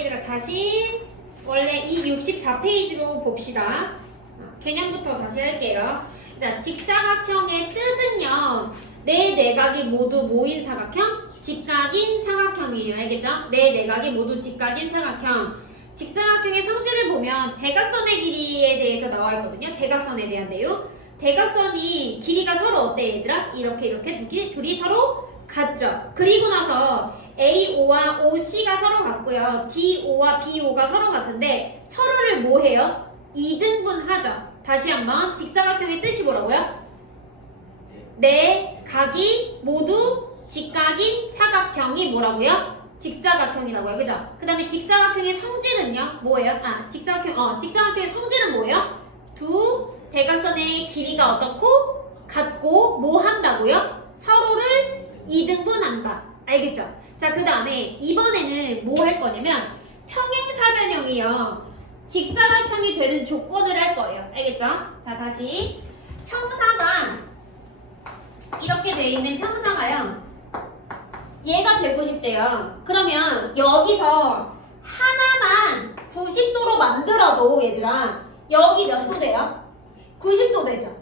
얘들아 다시 원래 이 64페이지로 봅시다. 개념부터 다시 할게요. 자, 직사각형의 뜻은요. 내 내각이 모두 모인 사각형, 직각인 사각형이에요. 알겠죠? 내 내각이 모두 직각인 사각형. 직사각형의 성질을 보면 대각선의 길이에 대해서 나와 있거든요. 대각선에 대한 내용. 대각선이 길이가 서로 어때 얘들아? 이렇게 둘이 서로 같죠. 그리고 나서 AO와 OC가 서로 같고요. DO와 BO가 서로 같은데 서로를 뭐 해요? 이등분하죠. 다시 한번 직사각형의 뜻이 뭐라고요? 내 각이 모두 직각인 사각형이 뭐라고요? 직사각형이라고요. 그죠? 그 다음에 직사각형의 성질은요? 뭐예요? 직사각형의 성질은 뭐예요? 두 대각선의 길이가 어떻고? 같고 뭐 한다고요? 서로를 이등분한다. 알겠죠? 자, 그 다음에 이번에는 뭐 할 거냐면 평행사변형이요. 직사각형이 되는 조건을 할 거예요. 알겠죠? 자, 다시 평사가 이렇게 돼 있는 평사가요. 얘가 되고 싶대요. 그러면 여기서 하나만 90도로 만들어도 얘들아 여기 몇 도 돼요? 90도 되죠.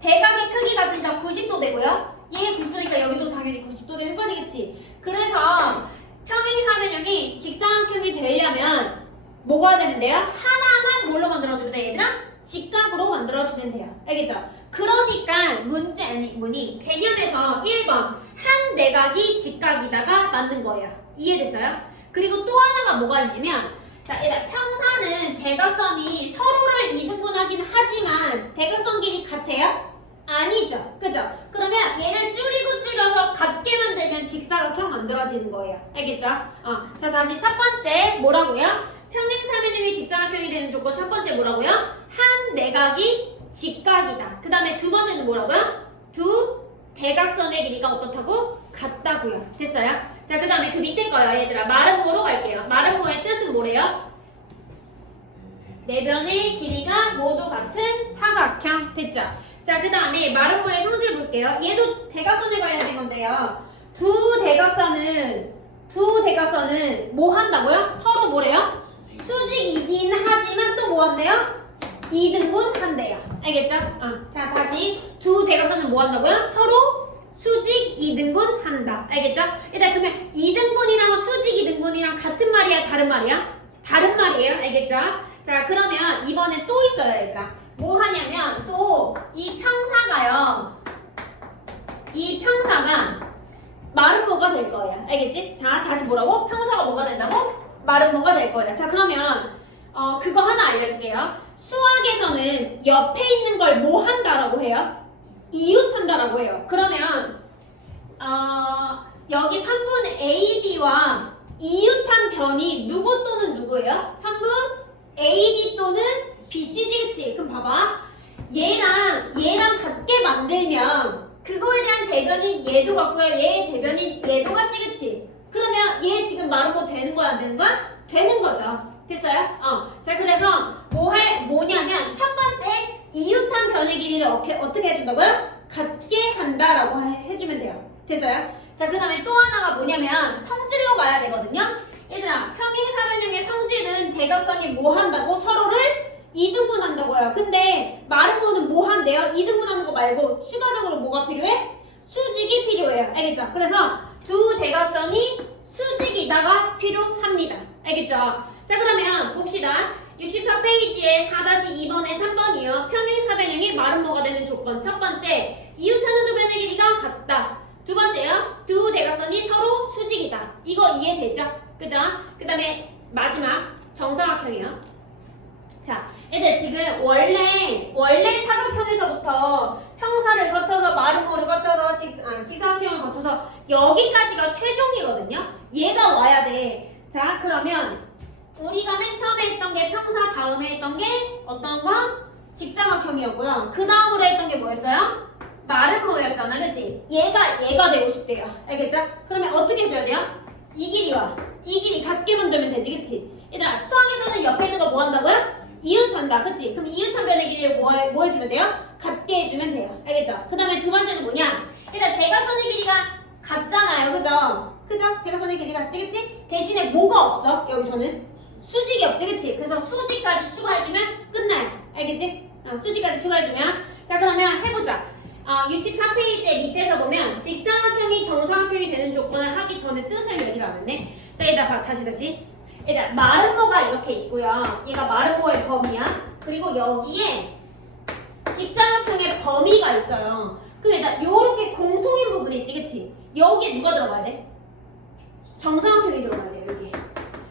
대각의 크기가 둘 다 90도 되고요. 얘 90도니까 여기도 당연히 90도 되는 거지겠지. 그래서 평행사변형이 직사각형이 되려면 뭐가 되면 돼요? 하나만 뭘로 만들어주면 돼 얘들아? 직각으로 만들어주면 돼요. 알겠죠? 그러니까 문이 개념에서 1번 한 내각이 직각이다가 맞는 거예요. 이해됐어요? 그리고 또 하나가 뭐가 있냐면 자, 얘들아 평사는 대각선이 서로를 이등분하긴 하지만 대각선 길이 같아요? 아니죠. 그죠? 그러면 얘를 줄여서 같게 만들면 직사각형 만들어지는 거예요. 알겠죠? 자, 다시 첫 번째 뭐라고요? 평행사변형이 직사각형이 되는 조건 첫 번째 뭐라고요? 한 내각이 직각이다. 그 다음에 두 번째는 뭐라고요? 두 대각선의 길이가 어떻다고? 같다고요. 됐어요? 자, 그 다음에 그 밑에 거요. 얘들아 마름모로 갈게요. 마름모의 뜻은 뭐래요? 네 변의 길이가 모두 같은 사각형. 됐죠? 자, 그 다음에 마름모의 성질 볼게요. 얘도 대각선에 관련된 건데요. 두 대각선은 뭐 한다고요? 서로 뭐래요? 수직이긴 하지만 또 뭐 한대요? 이등분 한대요. 알겠죠? 자, 다시 두 대각선은 뭐 한다고요? 서로 수직 이등분 한다. 알겠죠? 일단 그러면 이등분이랑 수직 이등분이랑 같은 말이야? 다른 말이야? 다른 말이에요. 알겠죠? 자, 그러면 이번에 또 있어요, 얘들아. 뭐 하냐면 또 이 평사가요. 이 평사가 마름모가 될 거예요. 알겠지? 자, 다시 뭐라고? 평사가 뭐가 된다고? 마름모가 될 거예요. 자, 그러면 그거 하나 알려줄게요. 수학에서는 옆에 있는 걸 뭐 한다라고 해요? 이웃한다라고 해요. 그러면 여기 3분 AB와 이웃한 변이 누구 또는 누구예요? 3분 AD 또는 BC지, 그치? 그럼 봐봐. 얘랑 같게 만들면 그거에 대한 대변인 얘도 같고요. 얘의 대변인 얘도 같지, 그치? 그러면 얘 지금 마름모 되는 거야, 안 되는 거야? 되는 거죠. 됐어요? 자, 그래서 뭐냐면 첫 번째 이웃한 변의 길이를 어떻게 해준다고요? 같게 한다라고 해주면 돼요. 됐어요? 자, 그 다음에 또 하나가 뭐냐면 성질로 가야 되거든요. 얘들아, 평행사변형의 성질은 대각선이 뭐 한다고? 서로를 이등분한다고요. 근데 마름모는 뭐 한대요? 이등분하는 거 말고 추가적으로 뭐가 필요해? 수직이 필요해요. 알겠죠? 그래서 두 대각선이 수직이다가 필요합니다. 알겠죠? 자, 그러면 봅시다. 64페이지에 4-2번에 3번이요. 평행사변형이 마름모가 되는 조건. 첫 번째, 이웃하는 두 변의 길이가 같다. 두 번째요, 두 대각선이 서로 수직이다. 이거 이해되죠? 그죠? 그 다음에 마지막 정사각형이요. 자, 얘들 지금 원래 사각형에서부터 평사를 거쳐서 마름모를 거쳐서 직사각형을 거쳐서 여기까지가 최종이거든요. 얘가 와야 돼. 자, 그러면 우리가 맨 처음에 했던 게 평사, 다음에 했던 게 어떤 거? 직사각형이었고요. 그 다음으로 했던 게 뭐였어요? 마름모였잖아, 그치? 얘가 되고 싶대요. 알겠죠? 그러면 어떻게 해줘야 돼요? 이 길이와 이 길이 같게 만들면 되지, 그치? 얘들아, 수학에서는 옆에 있는 거 뭐 한다고요? 이웃한다, 그치? 그럼 이웃한 변의 길이를 뭐 해주면 돼요? 같게 해주면 돼요. 알겠죠? 그 다음에 두 번째는 뭐냐? 일단 대각선의 길이가 같잖아요, 그죠? 그죠? 대각선의 길이 같지, 그치? 대신에 뭐가 없어? 여기서는 수직이 없지, 그치? 그래서 수직까지 추가해주면 끝나요. 알겠지? 수직까지 추가해주면. 자, 그러면 해보자. 64페이지의 밑에서 보면 직사각형이 정사각형이 되는 조건을 하기 전에 뜻을 얘기를 안 했네. 자, 얘들아, 다시. 얘들아, 마름모가 이렇게 있고요. 얘가 마름모의 범위야. 그리고 여기에 직사각형의 범위가 있어요. 그럼 얘들아, 요렇게 공통인 부분이 있지, 그치? 여기에 누가 들어가야 돼? 정사각형이 들어가야 돼요, 여기.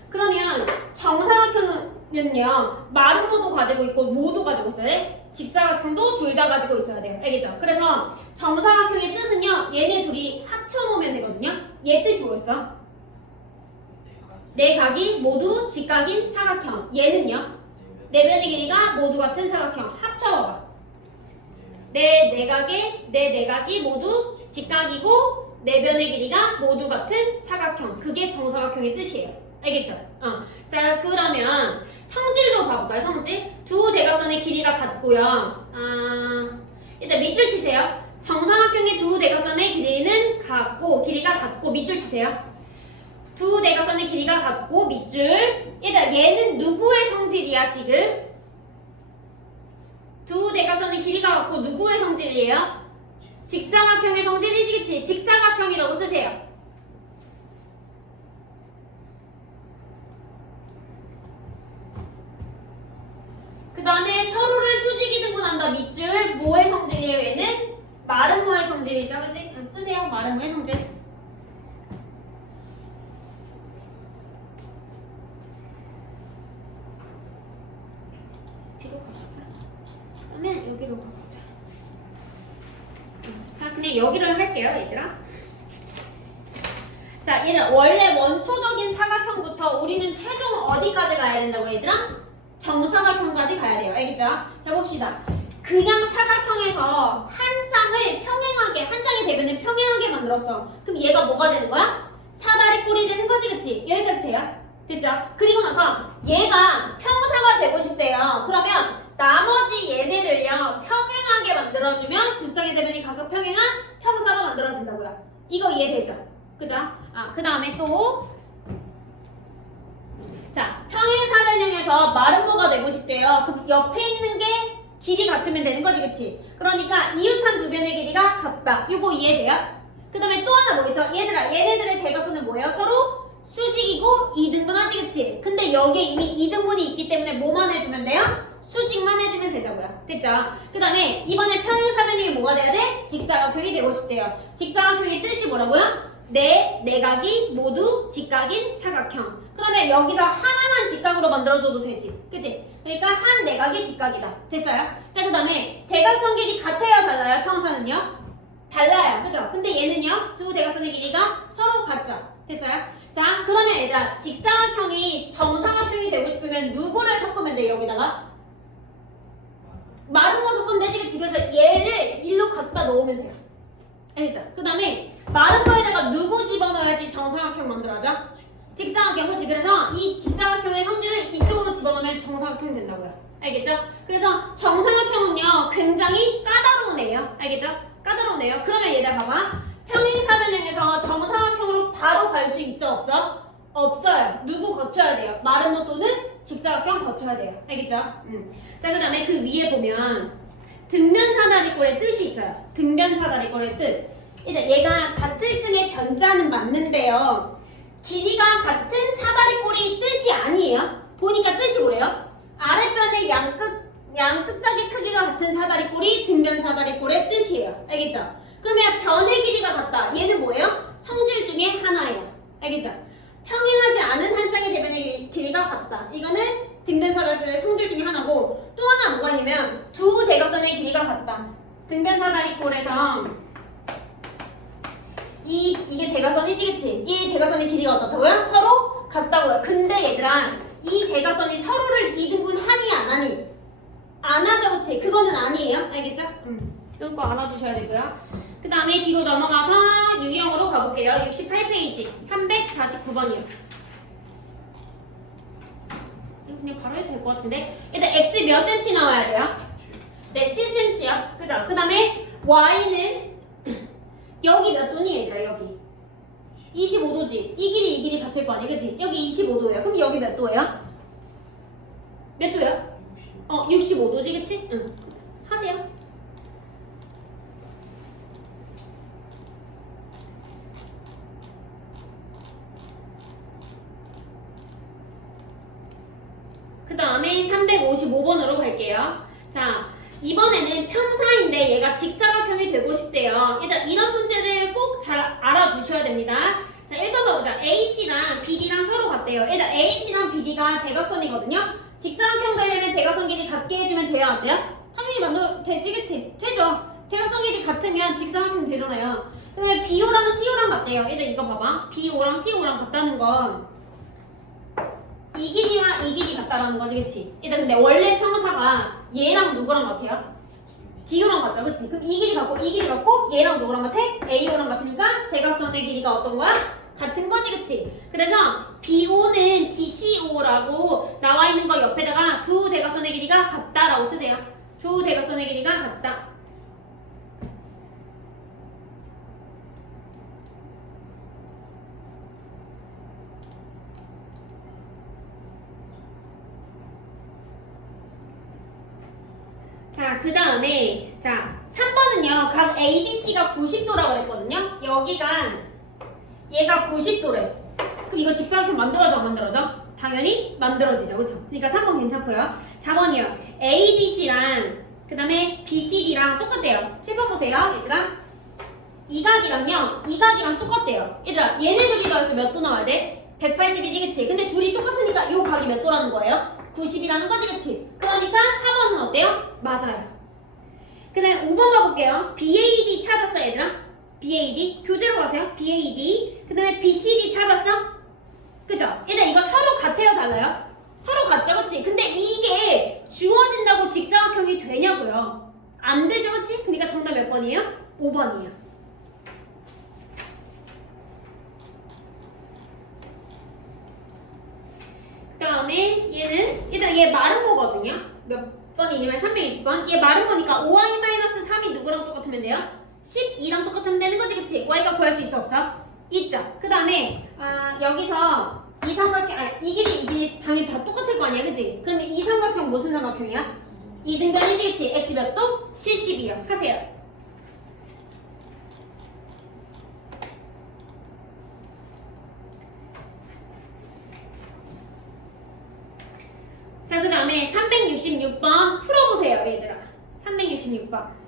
그러면 정사각형은요, 마름모도 가지고 있고 모도 가지고 있어야 돼. 직사각형도 둘 다 가지고 있어야 돼요. 알겠죠? 그래서 정사각형의 뜻은요, 얘네 둘이 합쳐놓으면 되거든요. 얘 뜻이 뭐였어? 네 각이 모두 직각인 사각형. 얘는요, 네 변의 길이가 모두 같은 사각형. 합쳐봐봐. 네 내각이 모두 직각이고 네 변의 길이가 모두 같은 사각형. 그게 정사각형의 뜻이에요. 알겠죠? 자, 그러면 성질로 봐볼까요? 성질. 두 대각선의 길이가 같고요. 일단 밑줄 치세요. 정사각형의 두 대각선의 길이는 길이가 같고 밑줄 치세요. 두 대각선의 길이가 같고 밑줄. 일단 얘는 누구의 성질이야 지금? 두 대각선의 길이가 같고 누구의 성질이에요? 직사각형의 성질이지, 그치? 직사각형이라고 쓰세요. 그 다음에 서로를 수직이 등분한다. 밑줄. 뭐의 성질이에요? 얘는 마름모의 성질이죠. 그치? 쓰세요. 마름모의 성질. 뒤로 가보자. 그러면 여기로 가보자. 자, 그냥 여기를 할게요, 얘들아. 자, 얘는 원래 원초적인 사각형부터 우리는 최종 어디까지 가야 된다고, 얘들아? 정사각형까지 가야 돼요. 알겠죠? 자, 봅시다. 그냥 사각형에서 한 쌍을 평행하게, 한 쌍의 대변을 평행하게 만들었어. 그럼 얘가 뭐가 되는 거야? 사다리 꼴이 되는 거지, 그치? 여기까지 돼요? 됐죠? 그리고 나서 얘가 평사가 되고 싶대요. 그러면 나머지 얘네를요, 평행하게 만들어주면 두 쌍의 대변이 각각 평행한 평사가 만들어진다고요. 이거 이해되죠? 그죠? 그 다음에 또 자, 평행사변형에서 마름모가 되고 싶대요. 그럼 옆에 있는 게 길이 같으면 되는 거지, 그치? 그러니까 이웃한 두 변의 길이가 같다. 이거 이해돼요? 그 다음에 또 하나 뭐 있어? 얘들아, 얘네들의 대각선은 뭐예요? 서로 수직이고 이등분하지, 그치? 근데 여기에 이미 이등분이 있기 때문에 뭐만 해주면 돼요? 수직만 해주면 된다고요. 됐죠? 그 다음에 이번에 평행사변형이 뭐가 돼야 돼? 직사각형이 되고 싶대요. 직사각형의 뜻이 뭐라고요? 네 내각이 모두 직각인 사각형. 그러면 여기서 하나만 직각으로 만들어줘도 되지, 그치? 그러니까 한 내각이 직각이다. 됐어요? 자, 그 다음에 대각선 길이 같아요, 달라요? 평사는요? 달라요, 그죠? 근데 얘는요, 두 대각선의 길이가 서로 같죠? 됐어요? 자, 그러면 얘들아, 직사각형이 정사각형이 되고 싶으면 누구를 섞으면 돼, 여기다가? 마름모 섞으면 되지, 그치? 그래서 얘를 일로 갖다 놓으면 돼요. 알겠죠? 그 다음에 마름모에다가 누구 집어넣어야지 정사각형 만들어져? 직사각형, 그치? 그래서 이 직사각형의 성질을 이쪽으로 집어넣으면 정사각형이 된다고요. 알겠죠? 그래서 정사각형은요, 굉장히 까다로운 애예요. 알겠죠? 까다로운 애예요. 그러면 얘들아 봐봐. 평행사변형에서 정사각형으로 바로 갈 수 있어, 없어? 없어요. 누구 거쳐야 돼요? 마름모 또는 직사각형 거쳐야 돼요. 알겠죠? 자, 그 다음에 그 위에 보면 등변사다리꼴의 뜻이 있어요. 등변사다리꼴의 뜻. 일단 얘가 같을 등의 변자는 맞는데요. 길이가 같은 사다리꼴이 뜻이 아니에요. 보니까 뜻이 뭐래요? 아랫변의 양끝각의 크기가 같은 사다리꼴이 등변사다리꼴의 뜻이에요. 알겠죠? 그러면 변의 길이가 같다. 얘는 뭐예요? 성질 중에 하나예요. 알겠죠? 평행하지 않은 한 쌍의 대변의 길이가 같다. 이거는 등변사다리꼴의 성질 중에 하나고, 또 하나 뭐가 있냐면 두 대각선의 길이가 같다. 등변사다리꼴에서 이게 대각선이지, 그치? 이 대각선의 길이가 어떻다고요? 서로 같다고요. 근데 얘들아, 이 대각선이 서로를 이등분하니 안 하니? 안 하죠, 그치? 그거는 아니에요. 알겠죠? 이거 알아두셔야 되고요. 그 다음에 뒤로 넘어가서 유형으로 가볼게요. 68페이지 349번이요. 이거 그냥 바로 해도 될 것 같은데, 일단 x 몇 cm 나와야 돼요? 네, 7cm요. 그죠? 그 다음에 y는 여기 몇 도니, 얘들아? 여기 25도지. 이 길이 같을 거 아니야, 그치? 여기 25도예요. 그럼 여기 몇 도예요? 몇 도야? 65도지, 그치? 응. 하세요. 그 다음에 355번으로 갈게요. 자, 이번에는 평사인데 얘가 직사각형이 되고 싶대요. 일단 이런 문제를 꼭 잘 알아두셔야 됩니다. 자, 1번 봐보자. AC랑 BD랑 서로 같대요. 일단 AC랑 BD가 대각선이거든요. 직사각형 되려면 대각선 길이 같게 해주면 돼야 안 돼요? 당연히 되지, 그치? 되죠. 대각선 길이 같으면 직사각형 되잖아요. 근데 BO랑 CO랑 같대요. 일단 이거 봐봐. BO랑 CO랑 같다는 건 이 길이와 이 길이 같다라는 거지, 그치? 일단 근데 원래 평사가 얘랑 누구랑 같아요? DO랑 같죠, 그치? 그럼 이 길이 같고 이 길이 같고 얘랑 누구랑 같아? AO랑 같으니까 대각선의 길이가 어떤 거야? 같은 거지, 그치? 그래서 BO는 DCO라고 나와 있는 거 옆에다가 두 대각선의 길이가 같다라고 쓰세요. 두 대각선의 길이가 같다. 자, 그 다음에 자 3번은요. 각 ABC가 90도라고 그랬거든요. 여기가 얘가 90도래. 그럼 이거 직사각형 만들어져 안 만들어져? 당연히 만들어지죠. 그쵸? 그러니까 3번 괜찮고요. 4번이요. ADC랑 그 다음에 BCD랑 똑같대요. 7번 보세요. 얘들아. 이 각이랑 똑같대요. 얘들아 얘네 둘이 더해서 몇 도 나와야 돼? 180이지, 그치? 근데 둘이 똑같으니까 요 각이 몇 도라는 거예요? 90이라는 거지, 그치? 그러니까 4번은 어때요? 맞아요. 그 다음에 5번 가볼게요. BAD 찾았어, 얘들아? BAD? 교재로 가세요. BAD. 그 다음에 BCD 찾았어? 그죠? 얘들아 이거 서로 같아요, 달라요? 서로 같죠, 그치? 근데 이게 주어진다고 직사각형이 되냐고요? 안 되죠, 그치? 그러니까 정답 몇 번이에요? 5번이에요. 그 다음에 얘는 얘 마른 거거든요. 몇 번이냐면 320번. 얘 마른 거니까 5y-3이 누구랑 똑같으면 돼요? 12랑 똑같으면 되는 거지, 그치? y가 구할 수 있어, 없어? 있죠. 그 다음에 여기서 이 삼각형, 이 길이 당연히 다 똑같을 거 아니야, 그치? 그러면 이 삼각형 무슨 삼각형이야? 이등변이지, 그치? x 몇 도? 70이요. 하세요. 자, 그 다음에 366번 풀어보세요, 얘들아. 366번.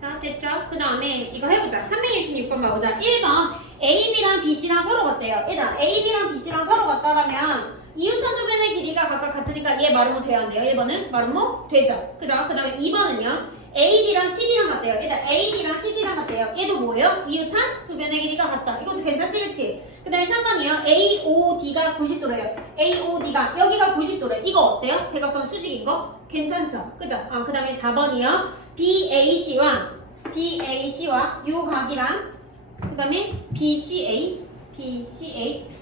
자, 됐죠? 그 다음에 이거 해보자. 366번 가보자. 1번 AB랑 BC랑 서로 같대요. 일단 AB랑 BC랑 서로 같다라면 이웃한 두 변의 길이가 각각 같으니까 얘 마름모 돼야 안 돼요. 1번은 마름모 되죠? 그죠? 그 다음에 2번은요. AD랑 CD랑 같대요. 일단 AD랑 CD랑 같대요. 얘도 뭐예요? 이웃한 두 변의 길이가 같다. 이것도 괜찮지, 그치? 그 다음에 3번이요. AOD가 90도래요. AOD가 여기가 90도래. 이거 어때요? 대각선 수직인 거? 괜찮죠? 그죠? 그 다음에 4번이요. BAC와 요 각이랑 그 다음에 BCA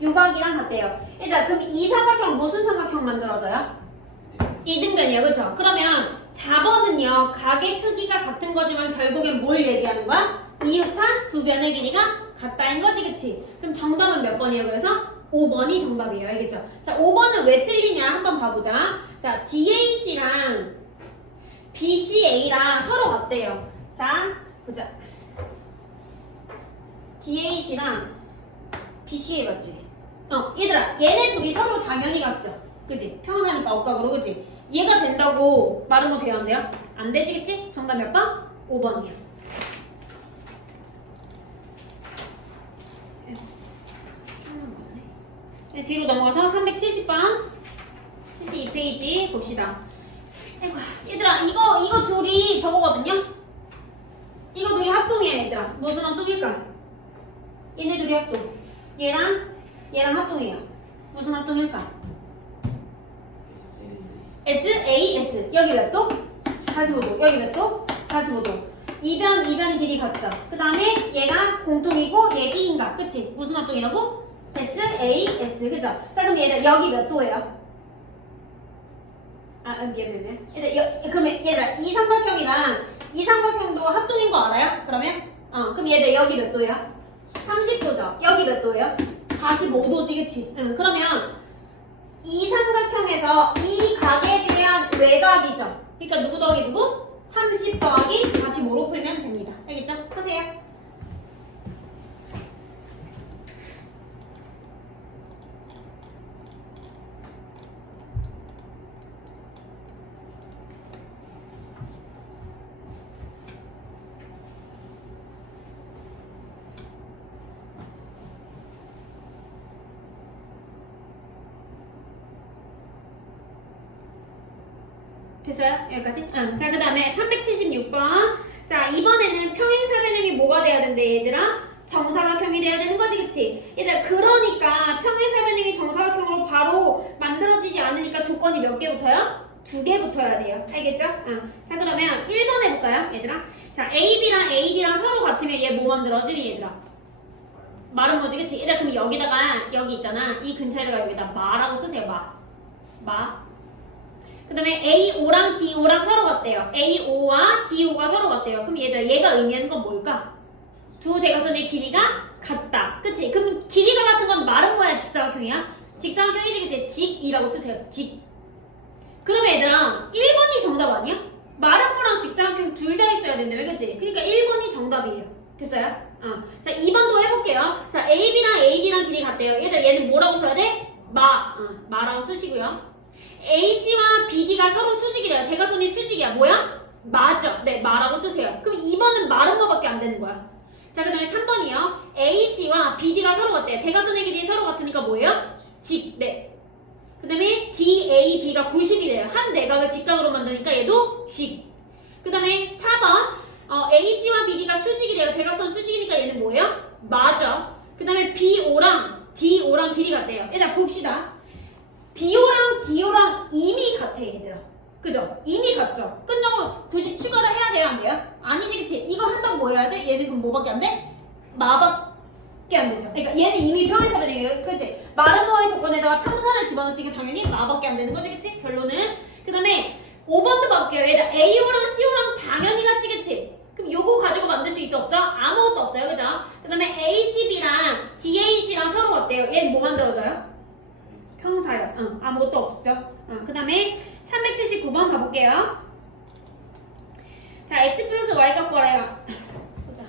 요 각이랑 같대요. 일단 그럼 이 삼각형 무슨 삼각형 만들어져요? 이등변이에요, 그쵸? 그러면 4번은요 각의 크기가 같은 거지만 결국엔 뭘 얘기하는 거야? 이웃한 두 변의 길이가 같다인 거지, 그치? 그럼 정답은 몇 번이에요? 그래서 5번이 정답이에요, 알겠죠? 자, 5번은 왜 틀리냐 한번 봐보자. 자, DAC랑 BCA랑 서로 같대요. 자, 보자. DAC랑 BCA 맞지? 얘들아, 얘네 둘이 서로 당연히 같죠? 그지? 평사니까 억각으로, 그지? 얘가 된다고 말은 뭐 돼야 안 돼요? 안 되지, 그치? 정답 몇 번? 5번이야. 네, 뒤로 넘어가서 370번 72페이지 봅시다. 아이고, 얘들아 이거 둘이 저거거든요? 이거 둘이 합동이에요, 얘들아. 무슨 합동일까? 얘네 둘이 합동. 얘랑 합동이에요. 무슨 합동일까? S, A, S. 여기 몇 도? 45도. 여기 몇 도? 45도. 이변 길이 같죠? 그 다음에 얘가 공통이고 얘 B인가? 그치? 무슨 합동이라고? S, A, S. 그죠? 자, 그럼 얘들 여기 몇 도예요? 미안. 그러면 얘들아 이 삼각형도 합동인 거 알아요? 그러면? 그럼 얘들 여기 몇 도예요? 30도죠? 여기 몇 도예요? 45도지, 그치? 그러면 이 삼각형에서 이 각에 대한 외곽이죠? 그러니까 누구 더하기 누구? 30 더하기 45로 풀면 됩니다. 알겠죠? 하세요. 됐어요? 여기까지? 자, 그 다음에 376번. 자, 이번에는 평행사변형이 뭐가 돼야 된대, 얘들아? 정사각형이 돼야 되는 거지, 그치? 얘들아, 그러니까 평행사변형이 정사각형으로 바로 만들어지지 않으니까 조건이 몇 개 붙어요? 2개 붙어야 돼요. 알겠죠? 자, 그러면 1번 해볼까요, 얘들아? 자, AB랑 AD랑 서로 같으면 얘 뭐 만들어지니, 얘들아? 말은 뭐지, 그치? 얘들아, 그럼 여기다가, 여기 있잖아. 이 근처에다가 여기다 마라고 쓰세요, 마. 그 다음에 AO랑 DO랑 서로 같대요. AO와 DO가 서로 같대요. 그럼 얘가 의미하는 건 뭘까? 두 대각선의 길이가 같다. 그치? 그럼 길이가 같은 건 말은 뭐야? 직사각형이야? 직사각형이지, 그치? 직이라고 쓰세요. 직. 그러면 얘들아 1번이 정답 아니야? 말은 뭐랑 직사각형 둘 다 있어야 된다며, 그치? 그러니까 1번이 정답이에요. 됐어요? 자, 2번도 해볼게요. 자, AB랑 AD랑 길이 같대요. 얘는 뭐라고 써야 돼? 마라고 쓰시고요. AC와 BD가 서로 수직이래요. 대각선이 수직이야. 뭐야? 맞아. 네, 마라고 쓰세요. 그럼 2번은 말은 뭐밖에 안 되는 거야. 자, 그 다음에 3번이요. AC와 BD가 서로 같대요. 대각선의 길이 서로 같으니까 뭐예요? 직. 네. 그 다음에 DAB가 90이래요. 한 내각을 직각으로 만드니까 얘도 직. 그 다음에 4번 AC와 BD가 수직이래요. 대각선 수직이니까 얘는 뭐예요? 맞아. 그 다음에 BO랑 DO랑 길이 같대요. 일단 봅시다. BO랑 DO랑 이미 같아, 얘들아. 그죠? 이미 같죠? 끝나고 굳이 추가를 해야 돼요, 안 돼요? 아니지, 그치? 이거 한다고 뭐 해야 돼? 얘는 그럼 뭐밖에 안 돼? 마밖에 안 되죠. 그러니까 얘는 이미 평행사변형이에요, 그치? 말은 뭐의 조건에다가 평사를 집어넣으니까 당연히 마밖에 안 되는 거지, 그치? 결론은. 그 다음에 5번도 볼게요. 얘들 AO랑 CO랑 당연히 같지, 그치? 그럼 요거 가지고 만들 수 있어, 없어? 아무것도 없어요, 그죠? 그 다음에 ACB랑 DAC랑 서로 같대요. 얘는 뭐 만들어져요? 평사요. 아무것도 없죠. 그 다음에 379번 가볼게요. 자, x 플러스 y가 거래요. 보자.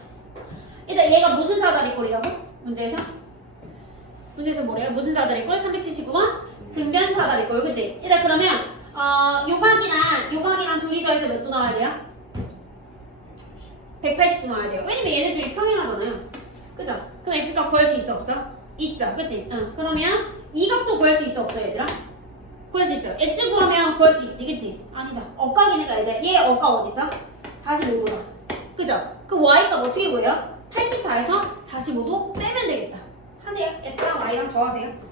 일단 얘가 무슨 사다리꼴이라고? 문제에서 뭐래요? 무슨 사다리꼴? 379번? 등변 사다리꼴, 그치? 일단 그러면 요각이랑 둘이 더해서 몇 도 나와야 돼요? 180도 나와야 돼요. 왜냐면 얘네들이 평행하잖아요. 그죠? 그럼 x값 구할 수 있어, 없어? 있죠, 그치? 그러면 이 각도 구할 수 있어, 없어, 얘들아? 구할 수 있죠. x 구하면 구할 수 있지, 그치? 아니다. 억각이니까 얘 억각 어딨어? 45도다. 그죠? 그 y값 어떻게 구해요? 84에서 45도 빼면 되겠다. 하세요. x랑 y랑 더하세요.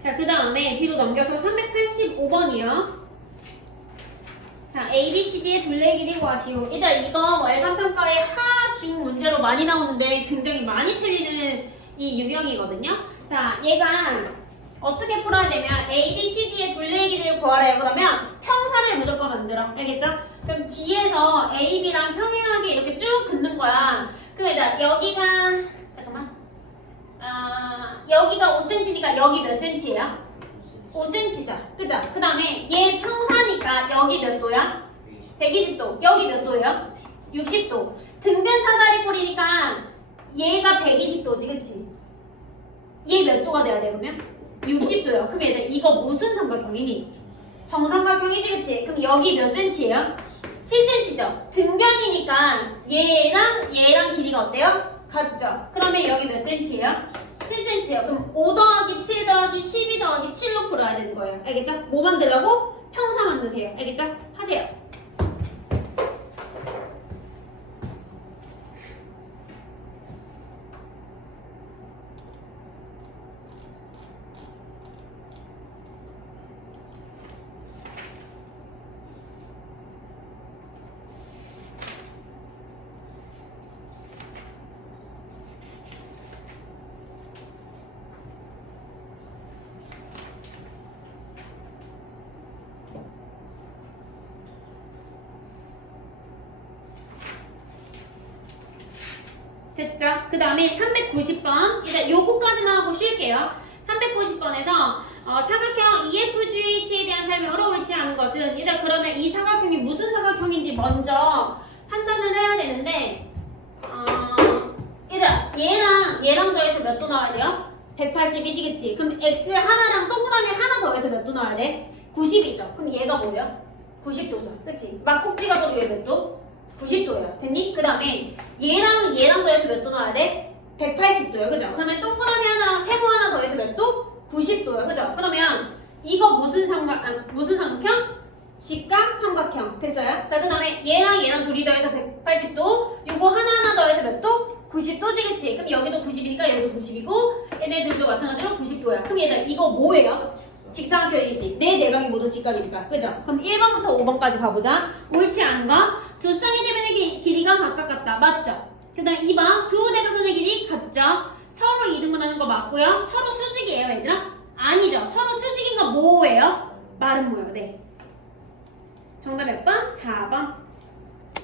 자, 그 다음에 뒤로 넘겨서 385번이요. 자, ABCD의 둘레 길이 구하시오. 일단 이거 월간평가의 하중 문제로 많이 나오는데 굉장히 많이 틀리는 이 유형이거든요. 자, 얘가 어떻게 풀어야 되면 ABCD의 둘레 길이를 구하래요. 그러면 평사를 평면을 무조건 만들어. 알겠죠? 그럼 뒤에서 A, B랑 평행하게 이렇게 쭉 긋는 거야. 그럼 일단 여기가 잠깐만. 여기가 5cm니까 여기 몇 cm예요? 5cm죠. 그죠? 그 다음에 얘 평사니까 여기 몇 도야? 120도. 여기 몇 도예요? 60도. 등변 사다리꼴이니까 얘가 120도지, 그치? 얘 몇 도가 돼야 돼, 그러면? 60도요. 그럼 얘들 이거 무슨 삼각형이니? 정삼각형이지, 그치? 그럼 여기 몇 cm예요? 7cm죠. 등변이니까 얘랑 길이가 어때요? 같죠? 그러면 여기 몇 cm예요? 7cm예요. 그럼 5 더하기 7 더하기 12 더하기 7로 풀어야 되는 거예요. 알겠죠? 뭐 만들라고? 평사 만드세요. 알겠죠? 하세요. 됐죠? 그 다음에 390번 일단 요거까지만 하고 쉴게요. 390번에서 사각형 EFGH에 대한 설명으로 옳지 않은 것은 일단 그러면 이 사각형이 무슨 사각형인지 먼저 판단을 해야 되는데 일단 얘랑 더해서 몇 도 나와야 돼요? 180이지 그치? 그럼 X 하나랑 동그라미 하나 더해서 몇 도 나와야 돼? 90이죠. 그럼 얘가 뭐예요? 90도죠. 그치? 막꼭지가 도로 얘 몇 도? 90도예요. 됐니? 그 다음에 얘랑 더해서 몇 도 나와야 돼? 180도예요. 그죠? 그러면 동그라미 하나랑 세모 하나 더해서 몇 도? 90도예요. 그죠? 그러면 이거 무슨 삼각형? 직각 삼각형. 됐어요? 자, 그 다음에 얘랑 둘이 더해서 180도. 요거 하나하나 더해서 몇 도? 90도지, 그치? 그럼 여기도 90이니까 여기도 90이고 얘네 둘도 마찬가지로 90도야. 그럼 얘들 이거 뭐예요? 직사각형이지. 네 내각이 모두 직각이니까. 그죠? 그럼 1번부터 5번까지 봐보자. 옳지 않은 거. 두 쌍의 대변의 길이가 각각 같다. 맞죠? 그 다음 2번. 두 대각선의 길이 같죠? 서로 이등분하는 거 맞고요. 서로 수직이에요, 얘들아? 아니죠. 서로 수직인 거 뭐예요? 마름모예요. 네. 정답 몇 번? 4번.